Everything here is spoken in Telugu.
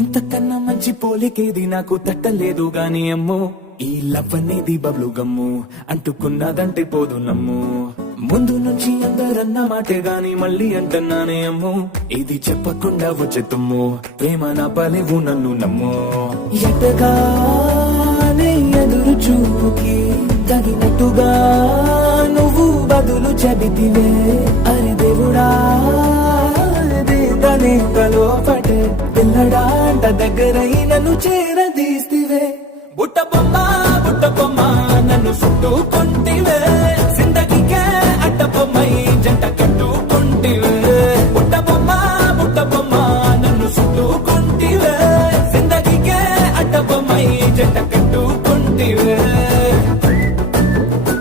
ఇంతకన్నా మంచి పోలికేది నాకు తట్టలేదు గాని అమ్మో, ఈ లవ్ అనేది బబ్లు గమ్ము, అంటుకున్నదంటే పోదు నమ్ము. ముందు నుంచి అందరన్న మాటే గాని మళ్ళీ అంటున్నానే అమ్మో, ఇది చెప్పకుండా వచ్చే తుమ్ము, ప్రేమ నా పలేవు నన్ను నమ్ము. ఎటగానే ఎదురు చూపుకి తగినట్టుగా నువ్వు బదులు చెబితివే, అరే దేవుడా లోపటే పిల్లడాంట దగ్గరై నన్ను చేరదీస్తివే. బుట్ట బొమ్మ నన్ను చుట్టుకుంటే